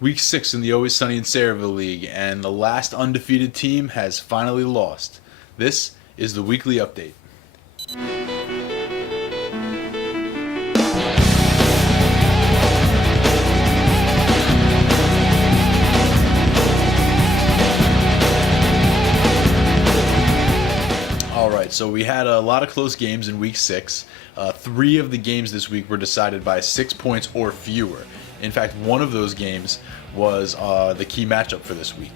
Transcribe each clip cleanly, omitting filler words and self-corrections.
Week 6 in the Always Sunny in Sayreville League, and the last undefeated team has finally lost. This is the weekly update. Alright, so we had a lot of close games in week 6. 3 of the games this week were decided by 6 points or fewer. In fact, one of those games was the key matchup for this week.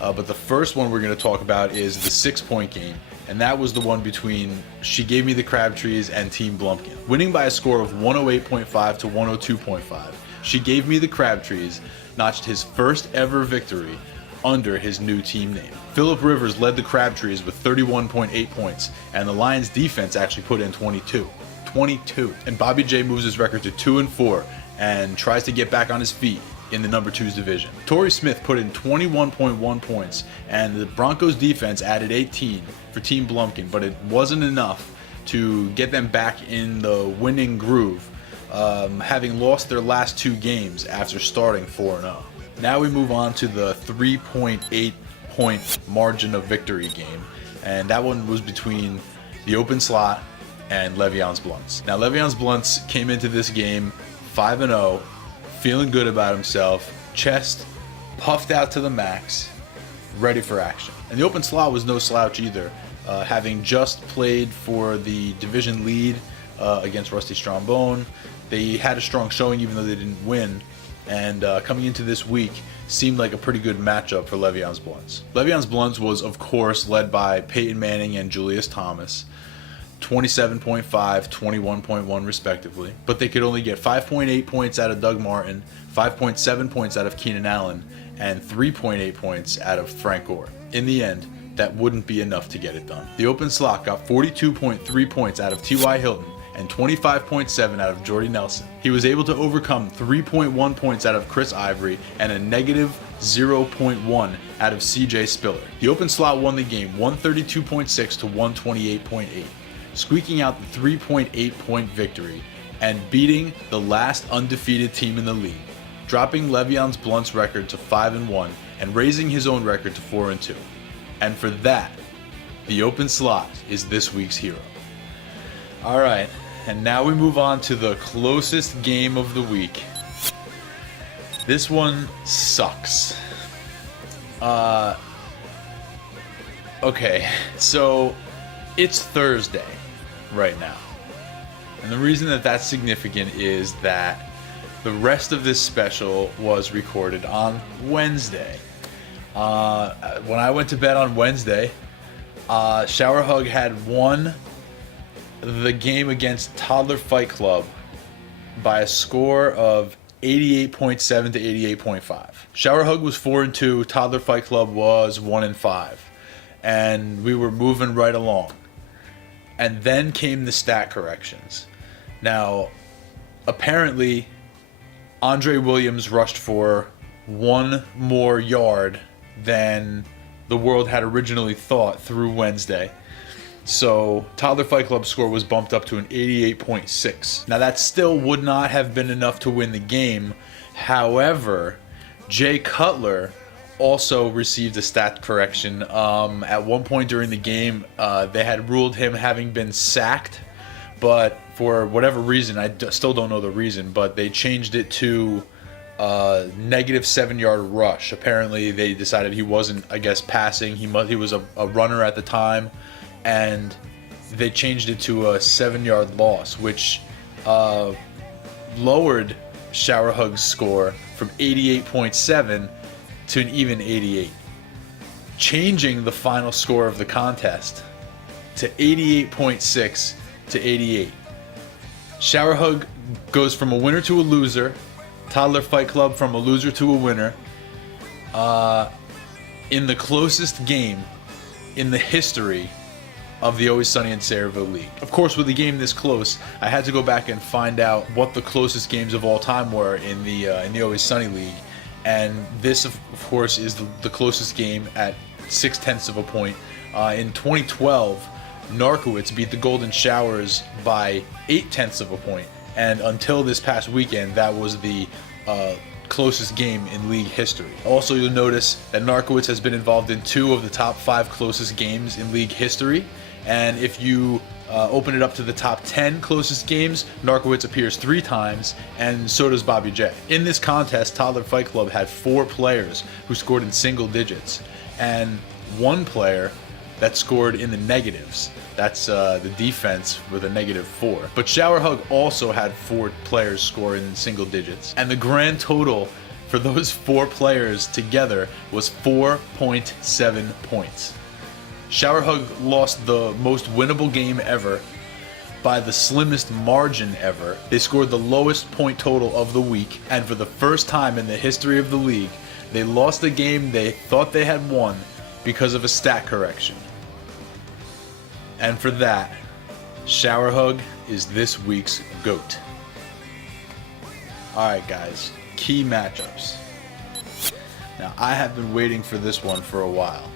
But the first one we're going to talk about is the 6-point game, and that was the one between She Gave Me the Crabtrees and Team Blumpkin. Winning by a score of 108.5 to 102.5, She Gave Me the Crabtrees notched his first ever victory under his new team name. Philip Rivers led the Crabtrees with 31.8 points, and the Lions defense actually put in 22. And Bobby J moves his record to 2-4 and tries to get back on his feet in the number 2's division. Torrey Smith put in 21.1 points, and the Broncos defense added 18 for Team Blumpkin, but it wasn't enough to get them back in the winning groove, having lost their last 2 games after starting 4-0. Now we move on to the 3.8 point margin of victory game, and that one was between the Open Slot and Le'Veon's Blunts. Now Le'Veon's Blunts came into this game 5-0, feeling good about himself, chest puffed out to the max, ready for action. And the Open Slot was no slouch either, having just played for the division lead against Rusty Strombone. They had a strong showing even though they didn't win, and coming into this week seemed like a pretty good matchup for Le'Veon's Blunts. Le'Veon's Blunts was, of course, led by Peyton Manning and Julius Thomas, 27.5, 21.1 respectively, but they could only get 5.8 points out of Doug Martin, 5.7 points out of Keenan Allen, and 3.8 points out of Frank Gore. In the end, that wouldn't be enough to get it done. The Open Slot got 42.3 points out of T.Y. Hilton and 25.7 out of Jordy Nelson. He was able to overcome 3.1 points out of Chris Ivory and a negative 0.1 out of C.J. Spiller. The Open Slot won the game 132.6 to 128.8. Squeaking out the 3.8 point victory and beating the last undefeated team in the league, dropping Le'Veon's Blunts record to 5-1 and raising his own record to 4-2. And for that, the Open Slot is this week's hero. Alright, and now we move on to the closest game of the week. This one sucks. Okay, so it's Thursday right now. And the reason that that's significant is that the rest of this special was recorded on Wednesday. When I went to bed on Wednesday, Shower Hug had won the game against Toddler Fight Club by a score of 88.7 to 88.5. Shower Hug was 4-2, Toddler Fight Club was 1-5, and we were moving right along. And then came the stat corrections. Now, apparently, Andre Williams rushed for 1 more yard than the world had originally thought through Wednesday. So, Toddler Fight Club's score was bumped up to an 88.6. Now, that still would not have been enough to win the game. However, Jay Cutler also received a stat correction. At one point during the game, they had ruled him having been sacked, but for whatever reason, I still don't know the reason, but they changed it to negative 7-yard rush. Apparently, they decided he wasn't, I guess, passing. He was a runner at the time, and they changed it to a 7-yard loss, which lowered Shower Hug's score from 88.7 to an even 88, changing the final score of the contest to 88.6 to 88. Shower Hug goes from a winner to a loser, Toddler Fight Club from a loser to a winner, in the closest game in the history of the Always Sunny in Sayreville League. Of course, with the game this close, I had to go back and find out what the closest games of all time were in the Always Sunny League. And this, of course, is the closest game at 0.6 of a point. In 2012, Narkowitz beat the Golden Showers by 0.8 of a point. And until this past weekend, that was the closest game in league history. Also, you'll notice that Narkowitz has been involved in 2 of the top 5 closest games in league history, and if you open it up to the top 10 closest games, Narkowitz appears 3 times, and so does Bobby J. In this contest, Toddler Fight Club had 4 players who scored in single digits, and 1 player that scored in the negatives. That's the defense with a -4. But Shower Hug also had 4 players score in single digits, and the grand total for those 4 players together was 4.7 points. Shower Hug lost the most winnable game ever by the slimmest margin ever. They scored the lowest point total of the week, and for the first time in the history of the league, they lost a game they thought they had won because of a stat correction. And for that, Shower Hug is this week's GOAT. Alright guys, key matchups. Now I have been waiting for this one for a while.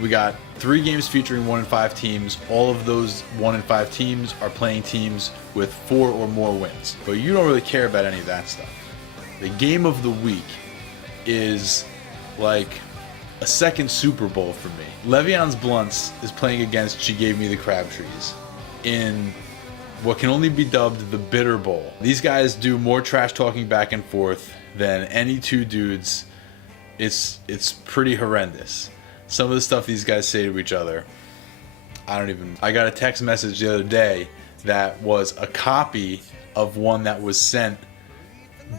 We got 3 games featuring 1 in 5 teams. All of those 1 in 5 teams are playing teams with 4 or more wins. But you don't really care about any of that stuff. The game of the week is like a second Super Bowl for me. Le'Veon's Blunts is playing against She Gave Me the Crabtrees in what can only be dubbed the Bitter Bowl. These guys do more trash talking back and forth than any 2 dudes. It's pretty horrendous. Some of the stuff these guys say to each other, I got a text message the other day that was a copy of one that was sent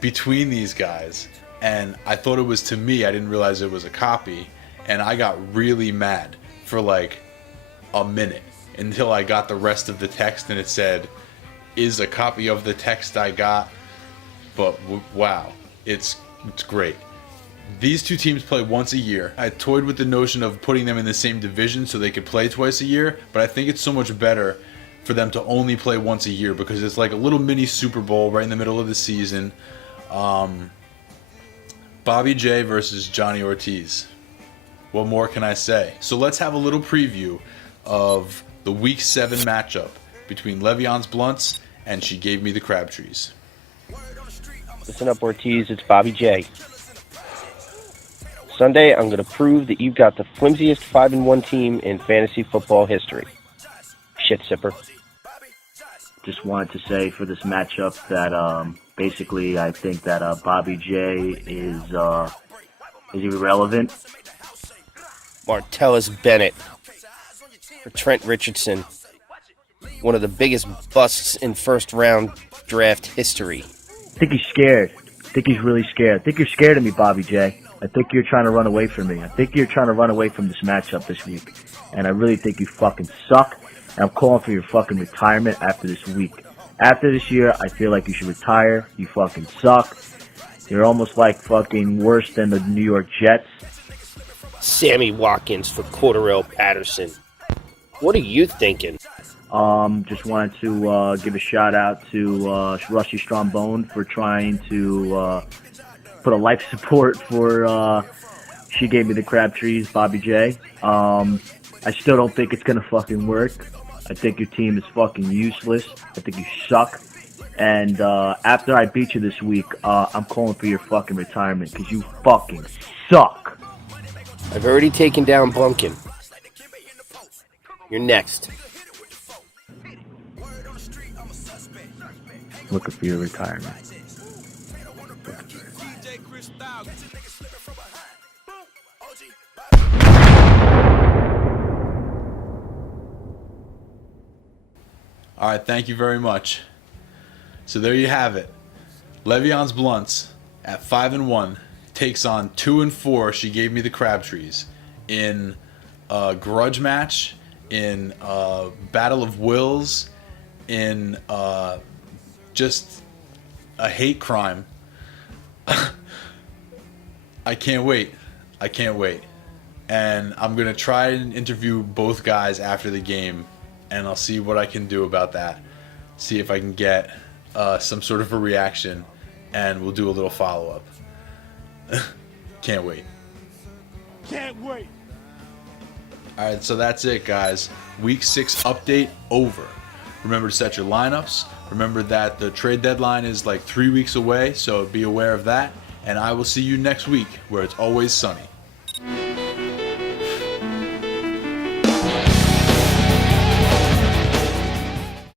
between these guys, and I thought it was to me. I didn't realize it was a copy, and I got really mad for like a minute until I got the rest of the text, and it said, "Is a copy of the text I got." But wow, it's great. These 2 teams play once a year. I toyed with the notion of putting them in the same division so they could play twice a year, but I think it's so much better for them to only play once a year because it's like a little mini Super Bowl right in the middle of the season. Bobby J versus Johnny Ortiz. What more can I say? So let's have a little preview of the Week 7 matchup between Le'Veon's Blunts and She Gave Me the Crabtrees. Listen up, Ortiz. It's Bobby J. Sunday, I'm going to prove that you've got the flimsiest 5-1 team in fantasy football history. Shit sipper. Just wanted to say for this matchup that basically I think that Bobby J is irrelevant. Martellus Bennett for Trent Richardson. One of the biggest busts in first-round draft history. I think he's scared. I think he's really scared. I think you're scared of me, Bobby J. I think you're trying to run away from me. I think you're trying to run away from this matchup this week. And I really think you fucking suck. And I'm calling for your fucking retirement after this week. After this year, I feel like you should retire. You fucking suck. You're almost like fucking worse than the New York Jets. Sammy Watkins for Cordarrelle Patterson. What are you thinking? Just wanted to give a shout out to Rusty Strombone for trying to put a life support for She Gave Me the Crabtrees, Bobby J. I still don't think it's gonna fucking work. I think your team is fucking useless. I think you suck. And after I beat you this week, I'm calling for your fucking retirement because you fucking suck. I've already taken down Blunkin. You're next. Looking for your retirement. All right, thank you very much. So there you have it. Le'Veon's Blunts at 5-1 takes on 2-4. She Gave Me the Crabtrees in a grudge match, in a battle of wills, in just a hate crime. I can't wait. I can't wait. And I'm going to try and interview both guys after the game, and I'll see what I can do about that. See if I can get some sort of a reaction, and we'll do a little follow-up. Can't wait. Can't wait. Alright, so that's it, guys. Week 6 update over. Remember to set your lineups, Remember that the trade deadline is like 3 weeks away, so be aware of that. And I will see you next week where it's always sunny.